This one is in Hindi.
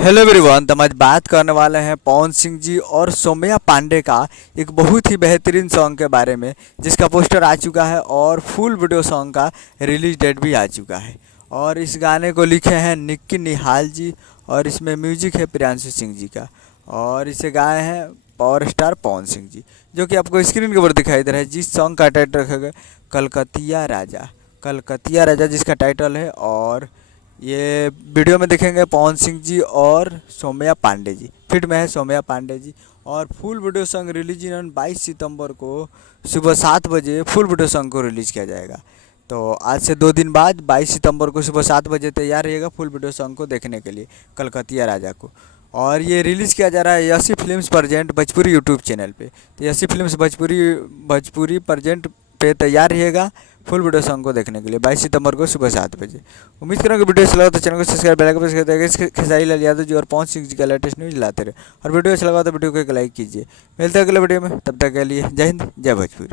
हेलो एवरीवन, तो हम आज बात करने वाले हैं पवन सिंह जी और सौम्या पांडे का एक बहुत ही बेहतरीन सॉन्ग के बारे में, जिसका पोस्टर आ चुका है और फुल वीडियो सॉन्ग का रिलीज डेट भी आ चुका है। और इस गाने को लिखे हैं निक्की निहाल जी और इसमें म्यूजिक है प्रियांशु सिंह जी का। और इसे गाए हैं पावर स्टार पवन सिंह जी, जो कि आपको स्क्रीन के ऊपर दिखाई दे रहा है। जिस सॉन्ग का टाइटल रखा गया कलकतिया राजा, कलकतिया राजा जिसका टाइटल है। और ये वीडियो में देखेंगे पवन सिंह जी और सौम्या पांडे जी, फिट में है सौम्या पांडे जी। और फुल वीडियो सॉन्ग रिलीज इन 22 सितंबर को सुबह 7 बजे फुल वीडियो सॉन्ग को रिलीज़ किया जाएगा। तो आज से 2 दिन बाद 22 सितंबर को सुबह 7 बजे तैयार रहिएगा फुल वीडियो सॉन्ग को देखने के लिए, कलकतिया राजा को। और ये रिलीज़ किया जा रहा है यसी films present Bhojpuri YouTube channel पे। तो यसी फिल्म्स भोजपुरी प्रेजेंट पे तैयार रहिएगा फुल वीडियो सॉन्ग को देखने के लिए 22 सितंबर को सुबह 7 बजे। उम्मीद करूँगा वीडियो अच्छा लगा तो चैनल को सब्सक्राइब, बेल आइकन प्रेस कर देगा। खेसारी लाल यादव जी और पवन सिंह जी का लेटेस्ट न्यूज़ लाते रहे। और वीडियो अच्छा लगा तो वीडियो को एक लाइक कीजिए। मिलते हैं अगले वीडियो में, तब तक के लिए जय हिंद, जय भोजपुरी।